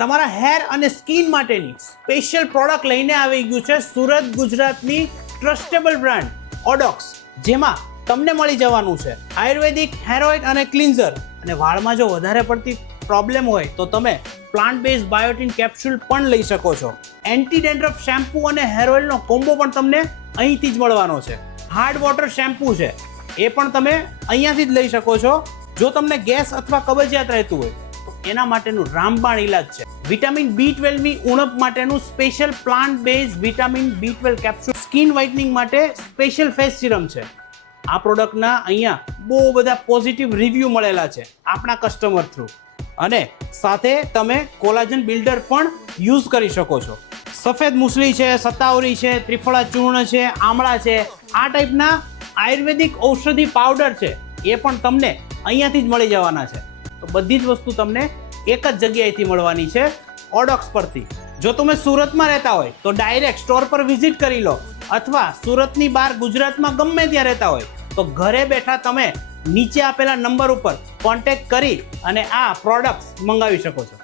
તમારા હેર અને સ્કિન માટેની સ્પેશિયલ પ્રોડક્ટ લઈને આવી ગયું છે સુરત ગુજરાતની ટ્રસ્ટેબલ બ્રાન્ડ ઓડોક્સ, જેમાં તમને મળી જવાનું છે આયુર્વેદિક હેર ઓઇલ અને ક્લિન્ઝર. અને વાળમાં જો વધારે પડતી પ્રોબ્લેમ હોય તો તમે પ્લાન્ટ બેઝ બાયોટીન કેપ્સ્યુલ પણ લઈ શકો છો. એન્ટી ડેન્ડ્રફ શેમ્પૂ અને હેર ઓઇલનો કોમ્બો પણ તમને અહીંથી જ મળવાનો છે. હાર્ડ વોટર શેમ્પૂ છે, એ પણ તમે અહીંયાથી જ લઈ શકો છો. જો તમને ગેસ અથવા કબજિયાત રહેતું હોય તો એના માટેનું રામબાણ ઇલાજ છે. વિટામિન B12 ની ઉણપ માટેનું special plant base vitamin B12 capsule. Skin whitening માટે સ્પેશિયલ ફેસ સિરમ છે. આ પ્રોડક્ટના અહીંયા બહુ બધા પોઝિટિવ રિવ્યૂ મળેલા છે આપણા કસ્ટમર થ્રુ. અને સાથે તમે કોલાજન બિલ્ડર પણ યુઝ કરી શકો છો. સફેદ મૂસલી છે, સતાવરી છે, ત્રિફળા ચૂર્ણ છે, આમળા છે, આ ટાઈપના આયુર્વેદિક ઔષધિ પાવડર છે, એ પણ તમને અહીંયાથી જ મળી જવાના છે. તો બધી જ વસ્તુ તમને એક જ જગ્યાએથી મળવાની છે, ઓડોક્સ પરથી. જો તમે સુરતમાં રહેતા હોય તો ડાયરેક્ટ સ્ટોર પર વિઝિટ કરી લો, અથવા સુરતની બહાર ગુજરાતમાં ગમે ત્યાં રહેતા હોય તો ઘરે બેઠા તમે નીચે આપેલા નંબર ઉપર કોન્ટેક્ટ કરી અને આ પ્રોડક્ટ્સ મંગાવી શકો છો.